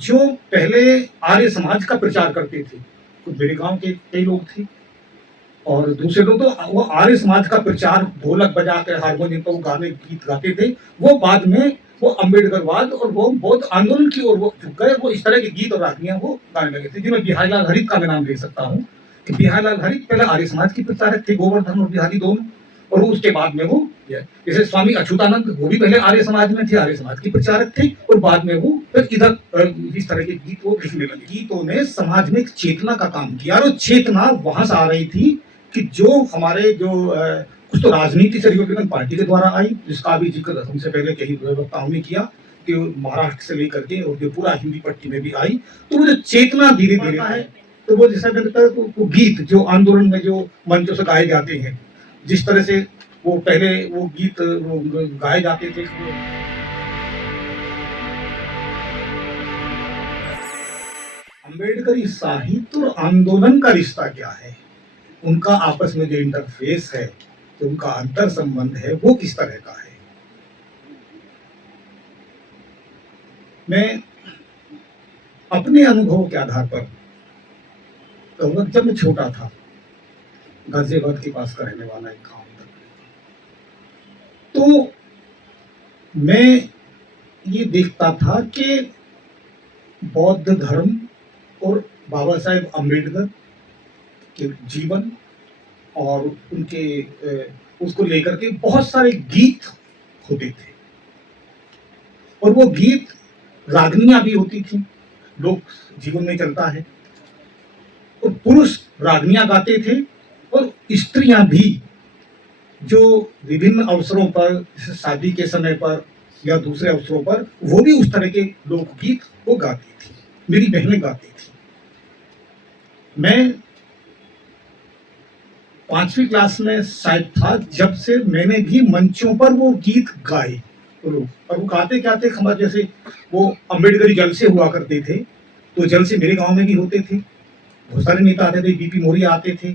जो पहले आर्य समाज का प्रचार करते थे, तो मेरे गांव के कई लोग थे और दूसरे लोग तो वो आर्य समाज का प्रचार ढोलक बजा कर हारमोनियम पर वो गाने गीत गाते थे। वो बाद में वो अम्बेडकरवाद और वो बौद्ध आंदोलन की ओर वो झुक गए। वो इस तरह के गीत और रागनियां वो गाने लगे थे, जिनमें बिहारीलाल हरित का मैं नाम ले सकता हूँ कि बिहारीलाल हरित पहले आर्य समाज के प्रचारक थे, गोवर्धन और बिहारी दोनों। और उसके बाद में वो जैसे स्वामी अच्युतानंद, वो भी पहले आर्य समाज में थे, आर्य समाज के प्रचारक थे और बाद में वो फिर इधर इस तरह के गीत वो लिखने लगे। गीतों ने समाज में एक चेतना का काम किया और चेतना वहां से आ रही थी कि जो हमारे जो कुछ तो राजनीति से रिपब्लिकन पार्टी के द्वारा आई, जिसका भी जिक्र हमसे पहले कई वक्ताओं ने किया कि महाराष्ट्र से लेकर के और जो पूरा हिंदी पट्टी में भी आई, तो वो जो चेतना धीरे धीरे है, तो वो जैसा कहते हैं वो गीत जो आंदोलन में जो मंचों से गाए जाते हैं, जिस तरह से वो पहले वो गीत वो गाए जाते थे। अम्बेडकरी साहित्य और आंदोलन का रिश्ता क्या है, उनका आपस में जो इंटरफेस है, तो उनका अंतर संबंध है, वो किस तरह का है। मैं अपने अनुभव के आधार पर कहूँगा, जब मैं छोटा था, गाजियाबाद के पास का रहने वाला एक गांव था, तो मैं ये देखता था कि बौद्ध धर्म और बाबा साहेब अम्बेडकर के जीवन और उनके उसको लेकर के बहुत सारे गीत होते थे और वो गीत रागनियां भी होती थी, लोक जीवन में चलता है, और पुरुष रागनियां गाते थे और स्त्रियां भी जो विभिन्न अवसरों पर, जैसे शादी के समय पर या दूसरे अवसरों पर, वो भी उस तरह के लोकगीत वो गाती थी। मेरी बहनें गाती थी। मैं 5वीं क्लास में शायद था जब से मैंने भी मंचों पर वो गीत गाए। और वो गाते क्या थे, हमारे जैसे वो अम्बेडकरी जलसे हुआ करते थे, तो जलसे मेरे गांव में भी होते थे, बहुत सारे नेता आते थे, बीपी मौर्य आते थे,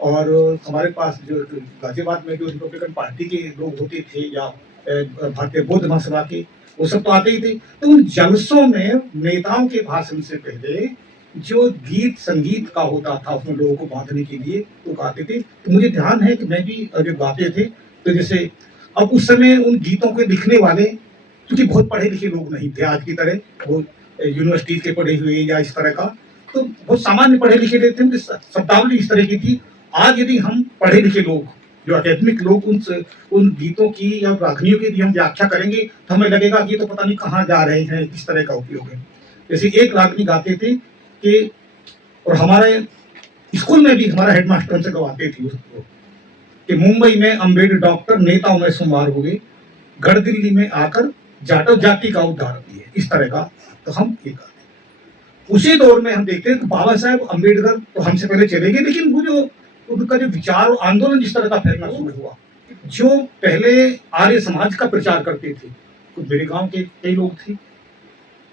और हमारे पास जो गाजियाबाद में जो रिपब्लिकन पार्टी के लोग होते थे या भारतीय बौद्ध महासभा के, वो सब तो आते ही थे। तो उन जलसों में नेताओं के भाषण से पहले जो गीत संगीत का होता था, उसमें लोगों को बांधने के लिए तो गाते थे। तो मुझे ध्यान है कि मैं भी जब गाते थे, तो जैसे अब उस समय उन गीतों के लिखने वाले क्योंकि बहुत पढ़े लिखे लोग नहीं थे आज की तरह, वो यूनिवर्सिटी के पढ़े हुए या इस तरह का, तो बहुत सामान्य पढ़े लिखे रहते थे, शब्दावली इस तरह की थी। आज यदि हम पढ़े लिखे लोग, जो अकेडमिक लोग, उन गीतों की या रागनियों की यदि हम व्याख्या करेंगे, तो हमें लगेगा कि तो पता नहीं कहाँ जा रहे हैं, किस तरह का उपयोग है। जैसे एक रागनी गाते थे कि, और हमारे स्कूल में भी हमारा हेडमास्टर हमसे गवाते थे उसको कि मुंबई में अम्बेडकर डॉक्टर नेताओं में शुमार हो गए, गढ़ दिल्ली में आकर जाटव जाति का उद्धार किए, इस तरह का। तो हम ये गाते। उसी दौर में हम देखते हैं कि बाबा साहेब अम्बेडकर तो हमसे पहले चले गए, लेकिन वो जो उनका जो विचार और आंदोलन जिस तरह का फैलना शुरू हुआ, जो पहले आर्य समाज का प्रचार करते थे, तो मेरे गांव के कई लोग थे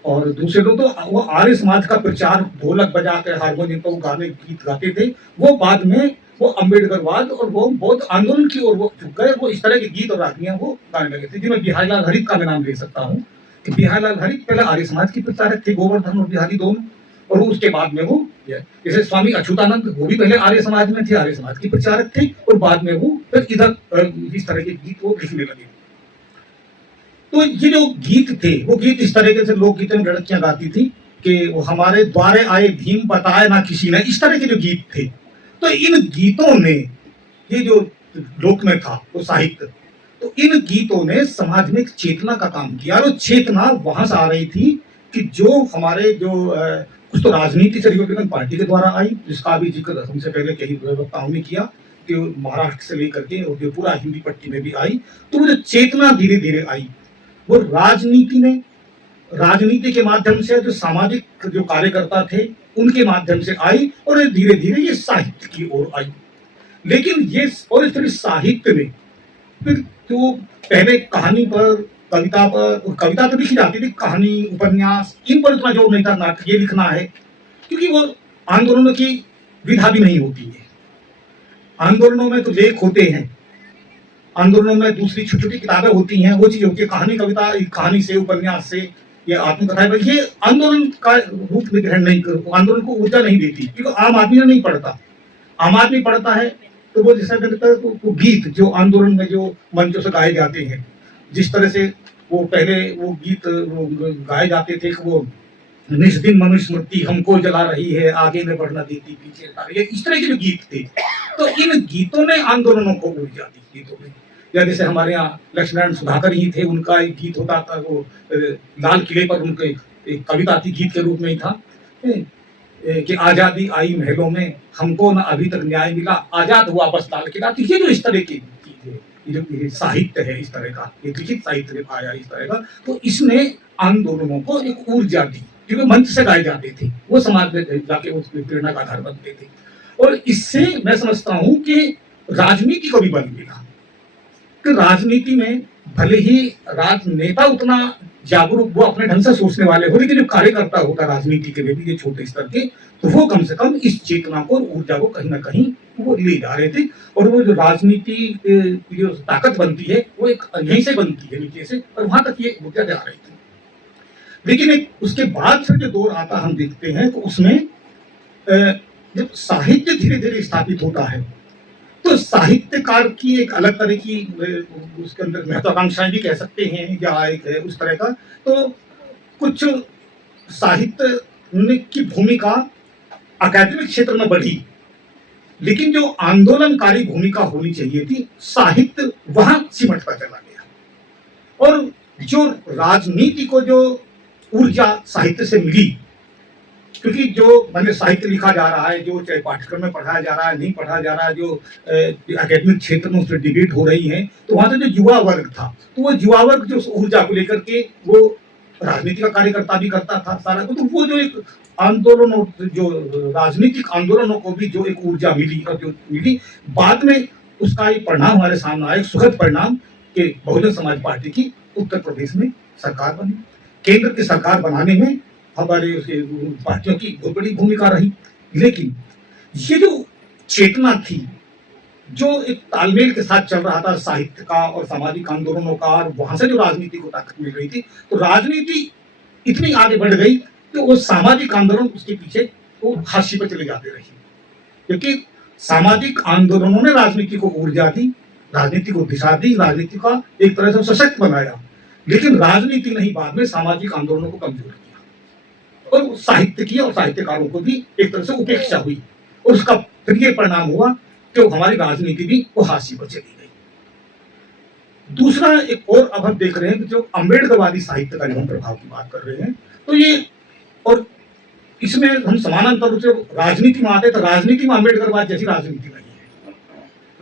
और दूसरे लोग तो वो आर्य समाज का प्रचार ढोलक बजा कर हारमोनियम पर वो गाने गीत गाते थे। वो बाद में वो अम्बेडकरवाद और वो बौद्ध आंदोलन की ओर वो झुक गए। वो इस तरह के गीत और रागनियां वो गाने लगे थे, जिनमें बिहारीलाल हरित का मैं नाम ले सकता हूँ कि बिहारीलाल हरित पहले आर्य समाज के प्रचारक थे, गोवर्धन और बिहारी दोनों। और उसके बाद में वो जैसे स्वामी अच्युतानंद, वो भी पहले आर्य समाज में थे, आर्य समाज के प्रचारक थे और बाद में वो फिर इधर इस तरह के गीत वो लिखने लगे। तो ये जो गीत थे, वो गीत इस तरीके से लोकगीत में लड़कियां गाती थी कि वो हमारे द्वारे आए भीम बताए ना किसी ने, इस तरह के जो गीत थे। तो इन गीतों ने, ये जो लोक में था वो साहित्य, तो इन गीतों ने समाज में एक चेतना का काम किया और चेतना वहां से आ रही थी कि जो हमारे जो कुछ तो राजनीति से रिपब्लिकन पार्टी के द्वारा आई, जिसका भी जिक्र हमसे पहले कई वक्ताओं ने किया कि महाराष्ट्र से लेकर के और जो पूरा हिंदी पट्टी में भी आई, तो वो जो चेतना धीरे धीरे आई, वो राजनीति के माध्यम से, जो सामाजिक जो कार्यकर्ता थे उनके माध्यम से आई और धीरे धीरे ये साहित्य की ओर आई। लेकिन ये और फिर साहित्य में फिर जो पहले कहानी पर, कविता पर, कविता तो लिखी जाती थी, कहानी उपन्यास इन पर इतना जोर नहीं था, नाटक ये लिखना है, क्योंकि वो आंदोलनों की विधा भी नहीं होती है। आंदोलनों में तो लेख होते हैं, आंदोलनों में दूसरी छोटी छोटी किताबें होती हैं, वो चीज होती है। कहानी कविता, कहानी से, उपन्यास से ये आत्मकथाएं, ये आंदोलन का रूप में ग्रहण नहीं कर, आंदोलन को ऊर्जा नहीं देती, क्योंकि आम आदमी नहीं पढ़ता। आम आदमी पढ़ता है तो वो जैसा कहता है वो गीत जो आंदोलन में जो मंचों से गाए जाते हैं, जिस तरह से वो पहले वो गीत वो गाए जाते थे कि वो निस्दिन मनुस्मृति हमको जला रही है, आगे न बढ़ना देती पीछे ये इस तरह के जो गीत थे, तो इन गीतों ने आंदोलनों को ऊर्जा दी गीतों में। या जैसे हमारे यहाँ लक्ष्मण सुधाकर ही थे, उनका एक गीत होता था वो लाल किले पर, उनके एक कविता थी, गीत के रूप में ही था कि आजादी आई महलों में, हमको न अभी तक न्याय मिला, आजाद हुआ बस लाल किला। तो ये जो इस तरह की चीज है, ये जो साहित्य है इस तरह का, ये लिखित साहित्य में आया इस तरह का, तो इसने आंदोलनों को एक ऊर्जा दी, क्योंकि मंच से गाए जाते थे, वो समाज में जाके उस प्रेरणा का आधार बनते थे। और इससे मैं समझता हूं कि राजनीति को भी बल मिला, कि राजनीति में भले ही राजनेता उतना जागरूक, वो अपने ढंग से सोचने वाले हो, लेकिन जो कार्यकर्ता होता राजनीति के लिए भी, ये छोटे स्तर के, तो वो कम से कम इस चेतना को, ऊर्जा को कहीं ना कहीं वो ले जा रहे थे। और वो जो राजनीति जो ताकत बनती है, वो एक यहीं से बनती है, नीचे से, और वहां तक ये ऊर्जा जा रही थी। लेकिन एक उसके बाद से जो दौर आता हम देखते हैं, तो उसमें जब साहित्य धीरे धीरे स्थापित होता है, तो साहित्यकार की एक अलग तरह की उसके अंदर महत्वाकांक्षाएं भी कह सकते हैं, या एक उस तरह का, तो कुछ साहित्य की भूमिका अकादमिक क्षेत्र में बढ़ी, लेकिन जो आंदोलनकारी भूमिका होनी चाहिए थी, साहित्य वहां सिमटता चला गया। और जो राजनीति को जो ऊर्जा साहित्य से मिली, क्योंकि जो मैंने साहित्य लिखा जा रहा है, जो चाहे पाठ्यक्रम में पढ़ाया जा रहा है, नहीं पढ़ाया जा रहा है, जो एकेडमिक क्षेत्र में उस पर डिबेट हो रही है, तो वहां से जो युवा वर्ग था, तो वो युवा वर्ग जो ऊर्जा को लेकर के वो राजनीति का कार्यकर्ता भी करता था सारा, तो वो जो एक आंदोलनों, जो राजनीतिक आंदोलनों को भी जो एक ऊर्जा मिली, और जो मिली बाद में उसका एक परिणाम हमारे सामने आया, एक सुखद परिणाम, कि बहुजन समाज पार्टी की उत्तर प्रदेश में सरकार बनी। केंद्र की सरकार बनाने में हमारे पार्टियों की बहुत बड़ी भूमिका रही। लेकिन ये जो चेतना थी, जो एक तालमेल के साथ चल रहा था साहित्य का और सामाजिक आंदोलनों का, और वहां से जो राजनीति को ताकत मिल रही थी, तो राजनीति इतनी आगे बढ़ गई कि वो सामाजिक आंदोलन उसके पीछे वो हाशिए पर चले जाते रहे, क्योंकि सामाजिक आंदोलनों ने राजनीति को ऊर्जा दी, राजनीति को दिशा दी, राजनीति का एक तरह से सशक्त बनाया। लेकिन राजनीति नहीं, बाद में सामाजिक आंदोलनों को कमजोर किया, और साहित्य की और साहित्यकारों को भी एक तरह से उपेक्षा हुई, और उसका फिर ये परिणाम हुआ कि हमारी राजनीति भी वो हाशिए पर चली गई। दूसरा एक और अब हम देख रहे हैं कि जो अम्बेडकरवादी साहित्य का जो हम प्रभाव की बात कर रहे हैं, तो ये, और इसमें हम समानांतर रूप से राजनीति में आते हैं, तो राजनीति में अम्बेडकरवाद जैसी राजनीति नहीं है।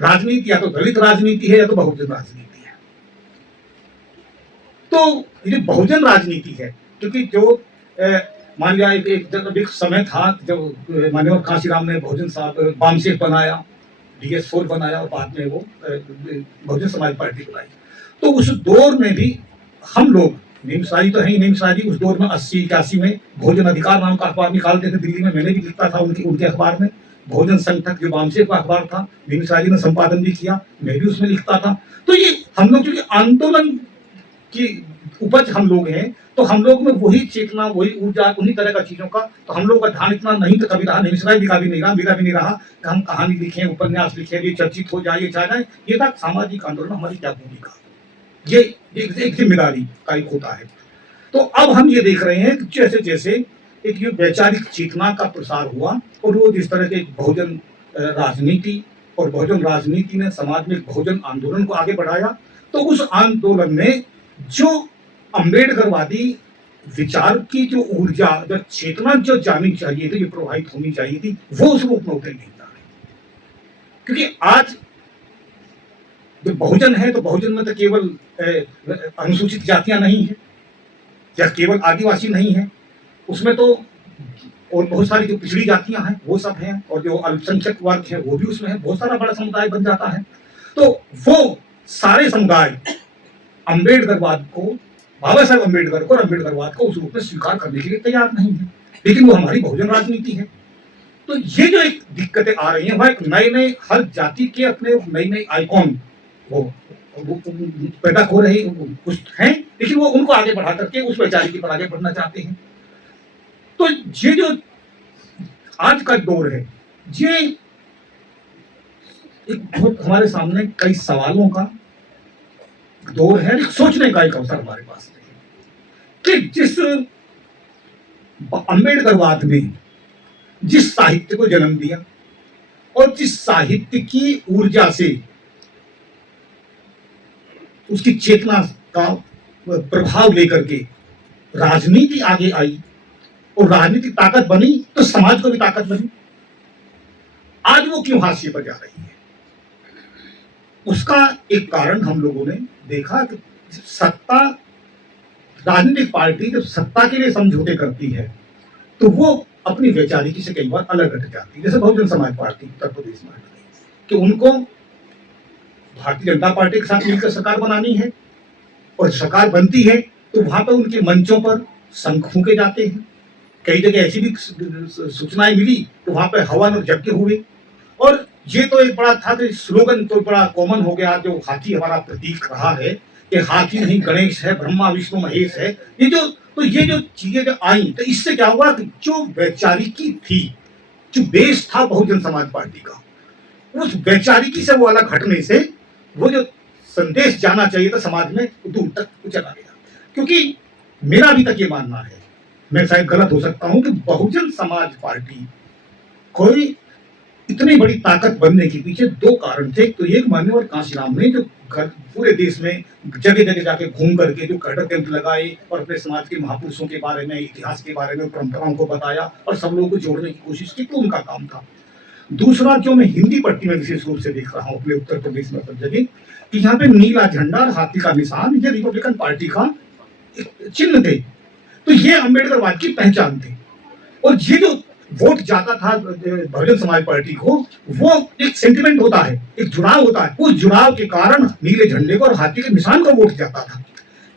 राजनीति या तो दलित राजनीति है, या तो बहुजन राजनीति है। तो ये बहुजन राजनीति है, क्योंकि जो मान लिया एक समय था जब माननीय कांशीराम ने बहुजन बामसेफ बनाया, DS4 बनाया, और बाद में वो बहुजन समाज पार्टी बनाई। तो उस दौर में भी हम लोग, नीमसारी तो है ही, नीमसारी उस दौर में 80-81 में बहुजन अधिकार नाम का अखबार निकालते थे दिल्ली में, मैंने भी लिखता था उनके अखबार में। बहुजन संगठक जो बामसेफ का अखबार था, नीमसारी ने संपादन भी किया, मैं भी उसमें लिखता था। तो ये हम लोग जो आंदोलन की उपज हम लोग हैं, तो हम लोग में वही चेतना, वही ऊर्जा, उन्हीं तरह का चीजों का, तो हम लोग का ध्यान इतना नहीं तो कभी रहा, नीमसारी का भी नहीं रहा, मेरा भी नहीं रहा कि हम कहानी लिखें, उपन्यास लिखें, ये चर्चित हो जाए, चाह जाए। ये था सामाजिक आंदोलन हमारी क्या भूमिका, ये एक जिम्मेदारी का एक होता है। तो अब हम ये देख रहे हैं कि जैसे जैसे एक ये वैचारिक चेतना का प्रसार हुआ, और वो जिस तरह के बहुजन राजनीति, और बहुजन राजनीति ने समाज में बहुजन आंदोलन को आगे बढ़ाया, तो उस आंदोलन में जो अम्बेडकरवादी विचार की जो ऊर्जा, जो चेतना जो जानी चाहिए थी, जो प्रवाहित होनी चाहिए थी, वो उस रूप में उतर नहीं जा रही। क्योंकि आज जो बहुजन है, तो बहुजन में तो केवल अनुसूचित जातियां नहीं है, या केवल आदिवासी नहीं है, उसमें तो और बहुत सारी जो पिछड़ी जातियां हैं वो सब हैं, और जो अल्पसंख्यक वर्ग है वो भी उसमें है, बहुत सारा बड़ा समुदाय बन जाता है। तो वो सारे समुदाय अम्बेडकरवाद को, बाबा साहब अम्बेडकर को और अम्बेडकरवाद को उस रूप में स्वीकार करने के लिए तैयार नहीं है, लेकिन वो हमारी बहुजन राजनीति है। तो ये जो एक दिक्कतें आ रही हैं, वह एक नए नए, हर जाति के अपने नई नई आइकॉन वो वो पैदा हो रहे कुछ हैं, लेकिन वो उनको आगे बढ़ा करके उस वैचारिकी पर आगे बढ़ना चाहते हैं। तो ये जो आज का दौर है, ये एक बहुत हमारे सामने कई सवालों का दौर है, एक सोचने का एक अवसर हमारे पास है कि जिस अम्बेडकरवाद ने जिस साहित्य को जन्म दिया और जिस साहित्य की ऊर्जा से उसकी चेतना का प्रभाव लेकर के राजनीति आगे आई और राजनीति ताकत बनी, तो समाज को भी ताकत बनी। आज वो क्यों हाशिए पर जा रही है, उसका एक कारण हम लोगों ने देखा कि सत्ता, राजनीतिक पार्टी जब सत्ता के लिए समझौते करती है तो वो अपनी वैचारिकी से कई बार अलग हट जाती है। जैसे बहुजन समाज पार्टी उत्तर प्रदेश में कि उनको भारतीय जनता पार्टी के साथ मिलकर सरकार बनानी है और सरकार बनती है तो वहां पर उनके मंचों पर शंख फूके जाते हैं। कई जगह ऐसी भी सूचनाएं मिली तो वहां पर हवन और यज्ञ हुए। और ये तो एक बड़ा था कि स्लोगन तो बड़ा कॉमन हो गया, जो हाथी हमारा प्रतीक रहा है कि हाथी नहीं गणेश है, ब्रह्मा विष्णु महेश है। ये जो चीजें जो आई तो इससे क्या हुआ कि जो वैचारिकी थी, जो बेस था बहुजन समाज पार्टी का, उस वैचारिकी से वो अलग हटने से वो जो संदेश जाना चाहिए था समाज में दूर तक चला गया। क्योंकि मेरा अभी तक ये मानना है, मैं शायद गलत हो सकता हूं, कि बहुजन समाज पार्टी कोई इतनी बड़ी ताकत बनने के पीछे दो कारण थे। तो एक मान्यवर कांशीराम ने जो पूरे देश में जगह जगह जाके घूम करके जो कैडर कैंप लगाए और अपने समाज के महापुरुषों के बारे में, इतिहास के बारे में, परंपराओं को बताया और सब लोगों को जोड़ने की कोशिश की, तो उनका काम था। दूसरा, जो मैं हिंदी पट्टी में विशेष रूप से देख रहा हूँ अपने उत्तर प्रदेश में सब जगह, कि यहाँ पे नीला झंडा और हाथी का निशान, ये रिपब्लिकन पार्टी का चिन्ह थे। तो ये अम्बेडकरवाद की पहचान थी। और ये जो वोट जाता था बहुजन समाज पार्टी को, वो एक सेंटिमेंट होता है, एक जुड़ाव होता है। उस जुड़ाव के कारण नीले झंडे को और हाथी के निशान को वोट जाता था।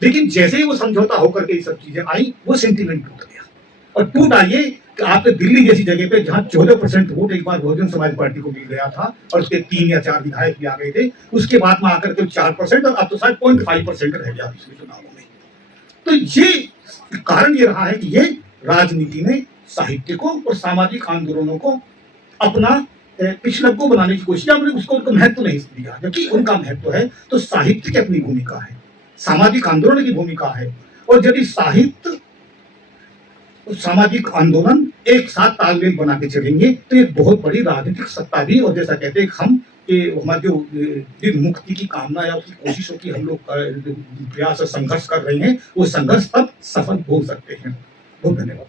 लेकिन जैसे ही वो समझौता होकर के ये सब चीजें आई, वो सेंटिमेंट टूट गया। और टूटा ये कि आपके दिल्ली जैसी जगह पे जहां 14% वोट एक बार बहुजन समाज पार्टी को मिल गया था और उसके 3 या 4 विधायक भी आ गए थे, उसके बाद में आकर के 4% और अब तो शायद 0.5% रह गया पिछले चुनावों में। तो ये कारण ये रहा है कि ये राजनीति ने साहित्य को और सामाजिक आंदोलनों को अपना पिछलग्गू बनाने की कोशिश, हमने उसको महत्व नहीं दिया, जबकि उनका महत्व है। तो साहित्य की अपनी भूमिका है, सामाजिक आंदोलन की भूमिका है। और यदि साहित्य और सामाजिक आंदोलन एक साथ तालमेल बना के चलेंगे तो एक बहुत बड़ी राजनीतिक सत्ता भी, और जैसा कहते हैं हम कि हमारी जो मुक्ति की कामना या उसकी कोशिशों की हम लोग प्रयास और संघर्ष कर रहे हैं, वो संघर्ष तब सफल हो सकते हैं। बहुत धन्यवाद।